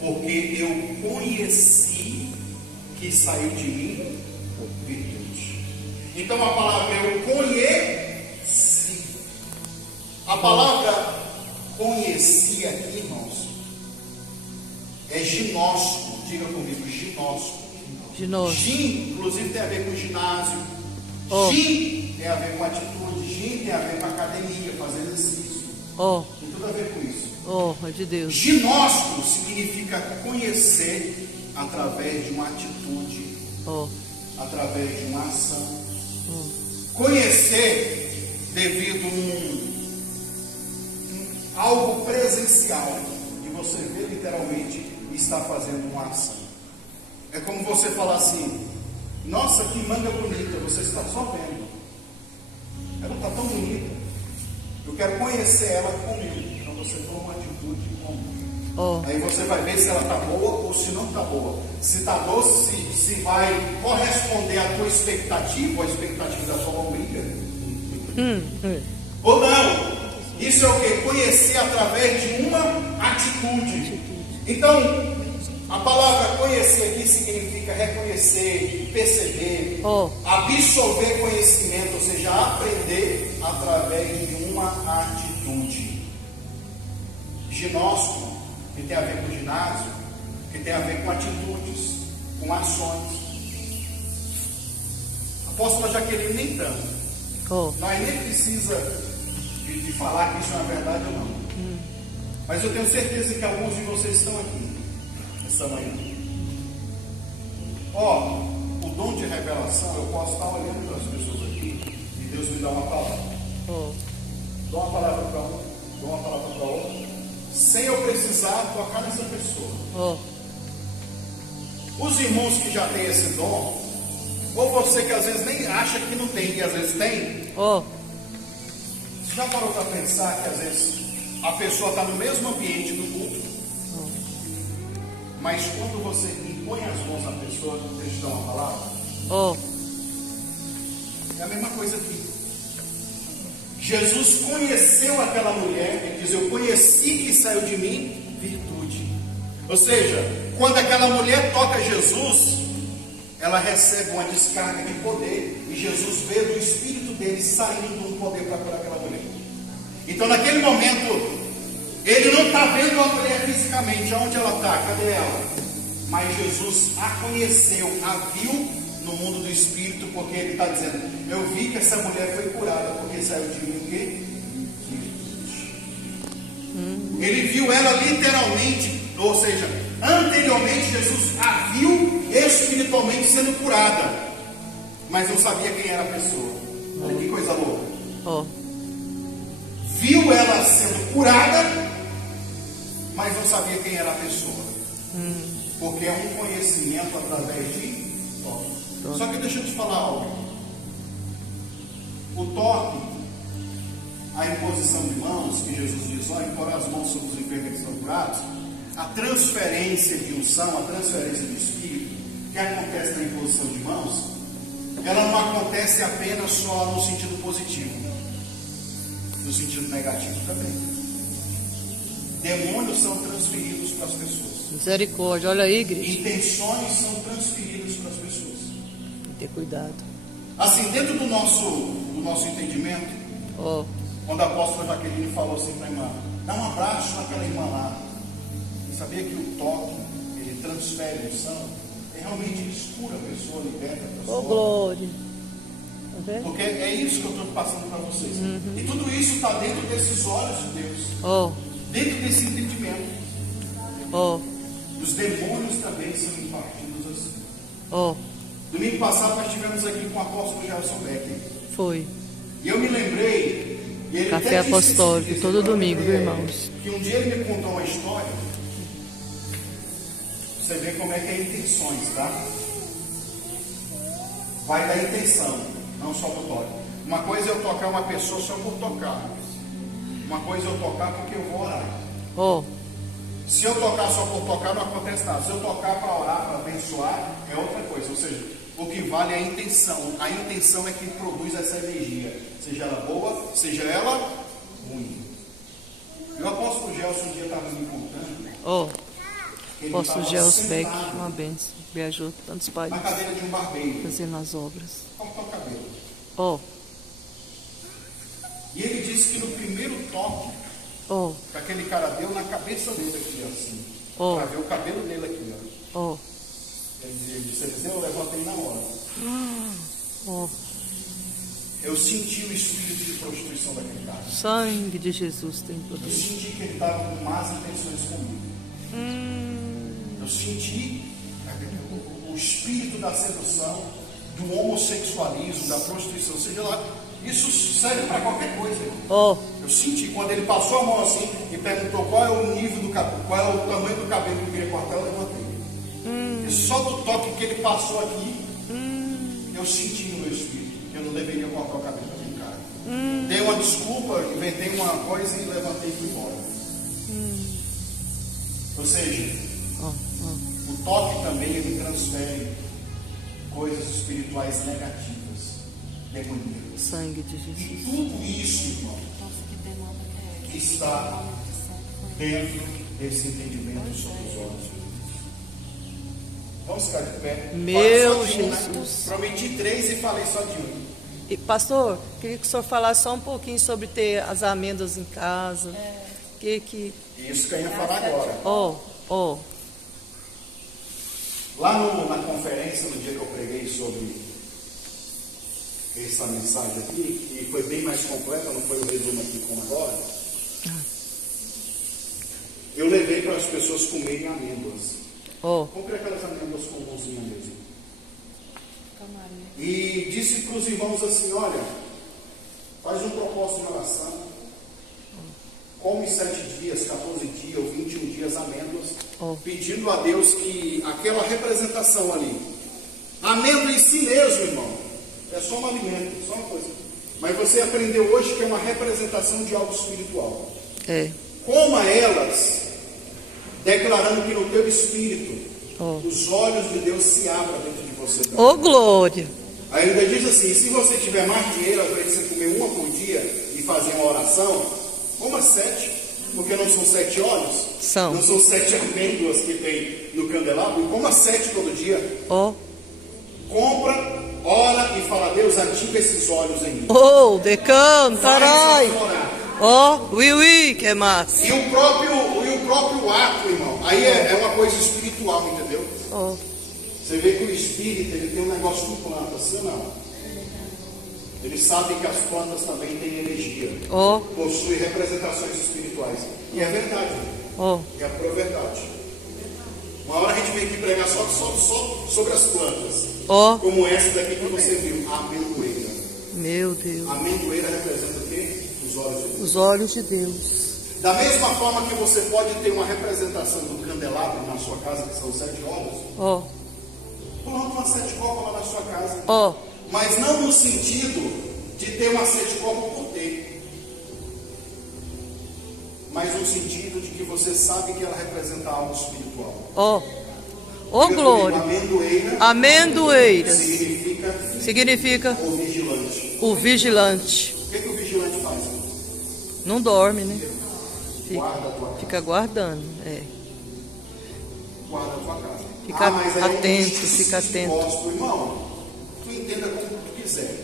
porque eu conheci que saiu de mim virtude. Então a palavra eu conheci. A palavra conhecia aqui, irmãos, é ginóstico. Diga comigo, ginóstico. Ginóstico. Gin, inclusive, tem a ver com ginásio. Oh. Gin tem a ver com atitude. Gin tem a ver com academia, fazer exercício. Oh, Tem tudo a ver com isso. oh, é de Deus. Ginóstico significa conhecer através de uma atitude, Oh, através de uma ação. oh, Conhecer devido a algo presencial, que você vê literalmente e está fazendo uma ação. É como você falar assim: nossa, que manga bonita, você está só vendo. Ela está tão bonita, eu quero conhecer ela comigo. Então você toma uma atitude comigo. oh, Aí você vai ver se ela está boa ou se não está boa. Se está doce, se vai corresponder à tua expectativa, ou à expectativa da tua lombriga. Ou não. Isso é o que? Conhecer através de uma atitude. Então, a palavra conhecer aqui significa reconhecer, perceber, oh, absorver conhecimento, ou seja, aprender através de uma atitude. Ginóstico, que tem a ver com ginásio, que tem a ver com atitudes, com ações. Apóstola Jaqueline, nem tanto. oh, Nós nem precisa de falar que isso é uma verdade ou não. Mas eu tenho certeza que alguns de vocês estão aqui essa manhã. Ó, o dom de revelação, eu posso estar olhando para as pessoas aqui e Deus me dá uma palavra. oh, Dou uma palavra para um, dou uma palavra para outro, sem eu precisar tocar nessa pessoa. oh, Os irmãos que já têm esse dom, ou você que às vezes nem acha que não tem e às vezes tem, oh, você já parou para pensar que às vezes a pessoa está no mesmo ambiente do culto, mas quando você impõe as mãos na pessoa, deixa eu te dar uma palavra, oh, é a mesma coisa aqui. Jesus conheceu aquela mulher, ele diz: eu conheci que saiu de mim virtude. Ou seja, quando aquela mulher toca Jesus, ela recebe uma descarga de poder, e Jesus vê do espírito dele saindo um poder para curar aquela mulher. Então naquele momento, ele não está vendo a mulher fisicamente, aonde ela está, cadê ela? Mas Jesus a conheceu, a viu no mundo do espírito, porque ele está dizendo: eu vi que essa mulher foi curada, porque saiu de mim o quê? Ele viu ela literalmente, ou seja, anteriormente Jesus a viu espiritualmente sendo curada, mas não sabia quem era a pessoa. Olha que coisa louca. oh, Viu ela sendo curada, mas não sabia quem era a pessoa. Porque é um conhecimento através de toque. Só que deixa eu te falar algo. O toque, a imposição de mãos, que Jesus diz: ó, impor as mãos sobre os enfermos que são curados, a transferência de unção, a transferência de espírito, que acontece na imposição de mãos, ela não acontece apenas só no sentido positivo, no sentido negativo também. Demônios são transferidos para as pessoas. misericórdia, olha aí, igreja. Intenções são transferidas para as pessoas. Ter cuidado. Assim, dentro do nosso entendimento, Oh, quando a apóstola Jaqueline falou assim para a irmã: dá um abraço naquela irmã lá. Você sabia que o toque, ele transfere unção? Realmente ele cura a pessoa, liberta a pessoa. oh, glória. Tá vendo? Porque é isso que eu estou passando para vocês. E tudo isso está dentro desses olhos de Deus, Oh, dentro desse entendimento. oh, Os demônios também são impartidos assim. oh, Domingo passado nós estivemos aqui com o apóstolo Gelson Becker. foi. E eu me lembrei, e ele Café até disse apostólico, esse todo dia, domingo, viu, irmãos? Que um dia ele me contou uma história. Você vê como é que é intenções, tá? Vai da intenção, não só do toque. Uma coisa é eu tocar uma pessoa só por tocar. Uma coisa é eu tocar porque eu vou orar. Oh, Se eu tocar só por tocar, não acontece nada. Se eu tocar para orar, para abençoar, é outra coisa. Ou seja, o que vale é a intenção. A intenção é que produz essa energia. Seja ela boa, seja ela ruim. E o apóstolo Gelson um dia estava me contando. oh, que ele apóstolo estava Gelson Beck, sentado uma benção. Viajou tantos países na cadeira de um barbeiro, fazendo as obras. cortar o cabelo. Oh, E ele disse que no primeiro toque Oh, que aquele cara deu na cabeça dele aqui, assim. Oh. Para ver o cabelo dele aqui, ó. oh, Ele disse, Eliseu, eu levantei na hora. oh. Eu senti o espírito de prostituição daquele cara. Sangue de Jesus tem Eu poder. senti que ele estava com más intenções comigo. Eu senti o espírito da sedução, do homossexualismo, da prostituição, seja lá. Isso serve para qualquer coisa. Oh, Eu senti quando ele passou a mão assim e perguntou qual é o nível do cabelo, qual é o tamanho do cabelo que eu queria cortar, eu levantei. E só do toque que ele passou aqui, eu senti no meu espírito que eu não deveria cortar o cabelo daquele cara. Dei uma desculpa, inventei uma coisa e levantei e fui embora. Ou seja, o toque também ele transfere coisas espirituais negativas, demoníacas. sangue de E Jesus. tudo isso, irmão, está dentro desse entendimento sobre os olhos. Vamos ficar de pé. Meu Falei só de um, né? Jesus. Prometi 3 e falei só de um. E, pastor, queria que o senhor falasse só um pouquinho sobre ter as amêndoas em casa. Isso que eu ia falar agora. Oh, Lá na conferência, no dia que eu preguei sobre essa mensagem aqui, que foi bem mais completa, não foi o resumo aqui como agora, eu levei para as pessoas comerem amêndoas. Comprei aquelas amêndoas com mãozinha mesmo. E disse para os irmãos assim, olha, faz um propósito de oração, come 7 dias, 14 dias ou 21 dias amêndoas, pedindo a Deus que aquela representação ali, amêndoa em si mesmo, irmão, é só um alimento, só uma coisa. Mas você aprendeu hoje que é uma representação de algo espiritual. Coma elas, declarando que no teu espírito, os olhos de Deus se abram dentro de você. Glória! Aí ainda diz assim, se você tiver mais dinheiro, ao invés de você comer uma por dia e fazer uma oração, coma 7, porque não são 7 olhos, não são 7 amêndoas que tem no candelabro, e coma 7 todo dia. Compra, ora e fala, Deus, ativa esses olhos em mim. Decantarai! Que massa! E o próprio ato, irmão, aí é uma coisa espiritual, entendeu? Você vê que o espírito, ele tem um negócio com planta, assim ou não? Eles sabem que as plantas também têm energia, possuem representações espirituais. E é verdade, é a pura verdade. Uma hora a gente vem aqui pregar só sobre as plantas, como essa daqui que você viu, a amendoeira. Meu Deus. A amendoeira representa o quê? Os olhos de Deus. Os olhos de Deus. Da mesma forma que você pode ter uma representação do candelabro na sua casa, que são 7 olhos, coloque uma 7 copas lá na sua casa. Mas não no sentido de ter uma 7 copas por ter, mas no sentido de que você sabe que ela representa algo espiritual. Glória! Amendoeira significa o vigilante. O que o vigilante faz? Não dorme, né? Fica guardando. Guarda a tua casa. Fica mas atento, fica atento. Irmão, tu entenda como tu quiser.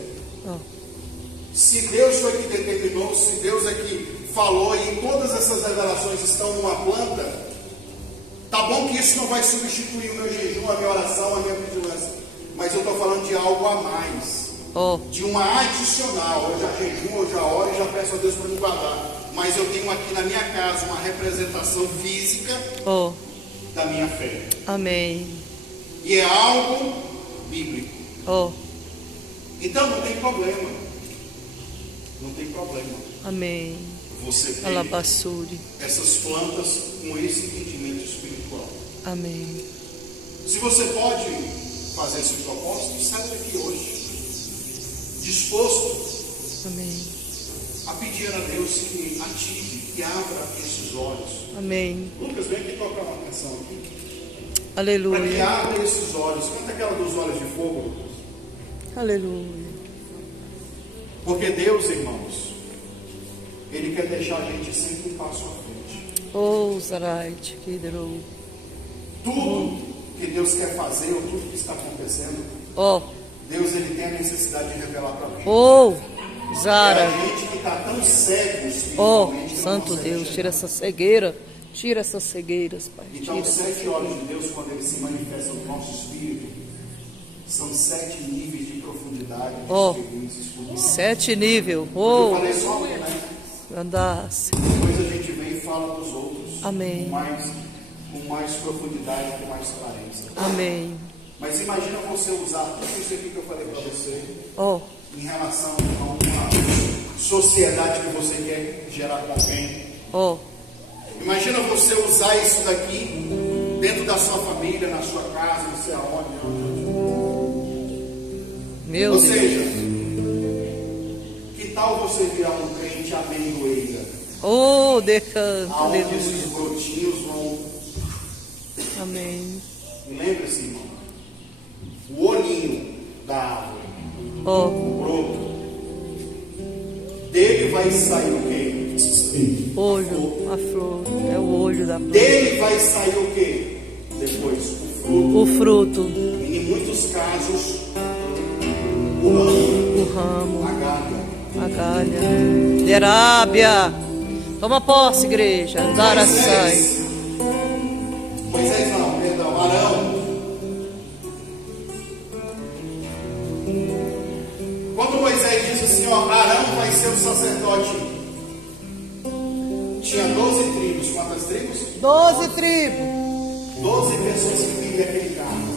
Se Deus foi que determinou, se Deus é que falou e todas essas revelações estão numa planta, tá bom que isso não vai substituir o meu jejum, a minha oração, a minha vigilância, mas eu estou falando de algo a mais, de uma adicional. Eu já jejuo, eu já oro e já peço a Deus para me guardar, mas eu tenho aqui na minha casa uma representação física da minha fé. Amém. E é algo bíblico. Então não tem problema. Não tem problema. Amém. Você tem essas plantas com esse entendimento espiritual. Amém. Se você pode fazer esse propósito, sai daqui hoje, disposto a pedir a Deus que ative, que abra esses olhos. Amém. Lucas, vem aqui tocar uma canção aqui. Aleluia. Para que abra esses olhos. Canta aquela dos olhos de fogo, Lucas. Aleluia. Porque Deus, irmãos, Ele quer deixar a gente sempre um passo à frente. Zarite, que derou. Tudo que Deus quer fazer, ou tudo que está acontecendo, Deus ele tem a necessidade de revelar para a gente. Zara. É a gente que está tão cego Ó, espiritualmente que não Santo consegue Deus, enxergar. tira essa cegueira. Tira essas cegueiras, Pai. Então, Tira os essas 7 olhos de Deus, quando eles se manifestam no nosso espírito, são 7 níveis de profundidade de Ó, experiências por nós. 7 níveis. Eu Oh, falei só um, né? andasse. Depois a gente vem e fala dos outros. Amém. Com mais profundidade, com mais clareza. Amém. Mas imagina você usar tudo isso aqui que eu falei para você Ó, em relação a uma sociedade que você quer gerar com alguém. ó. Imagina você usar isso daqui dentro da sua família, na sua casa, não sei aonde. Meu Ou Deus. seja, que tal você virar um crente amendoeira? Oh, decanto. Aonde Aleluia. esses brotinhos vão. Amém. E lembre-se, irmão, o olhinho da árvore, Ó, o broto, dele vai sair o quê? olho, a flor. É o olho da flor. Dele vai sair o quê? Depois, o fruto. O fruto, E em muitos casos, o ramo, o ramo, a galha. a galha. Derábia. Toma posse, igreja. Andara sai. Moisés não, perdão, Arão. Quando Moisés disse assim, ó, Arão vai ser o sacerdote. Tinha 12 tribos. Quantas tribos? 12 tribos. 12 pessoas que queriam aquele cargo.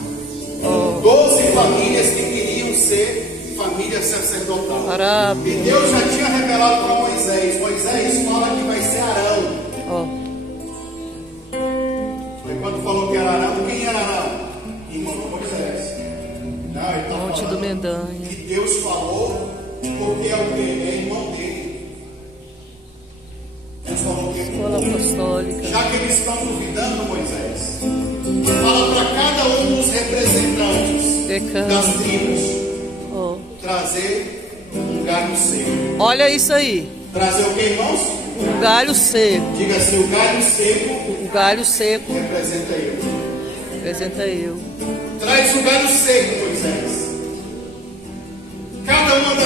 Ó, 12 famílias que queriam ser família sacerdotal. Arábia. E Deus já tinha revelado para Moisés. Moisés fala que vai ser Arão. Ó, E quando falou que era Arão, quem era Arão? Irmão de Moisés. Não, ele está Monte do falando Mendanha. que Deus falou porque é o quê? É irmão dele. Deus falou que Escola apostólica. já que eles estão duvidando, Moisés, fala para cada um dos representantes Decanto. das tribos Ó, trazer um galho seco. olha isso aí. Trazer o que, irmãos? Um galho seco. Diga assim, o galho seco Um galho seco representa eu. representa eu. Traz o galho seco.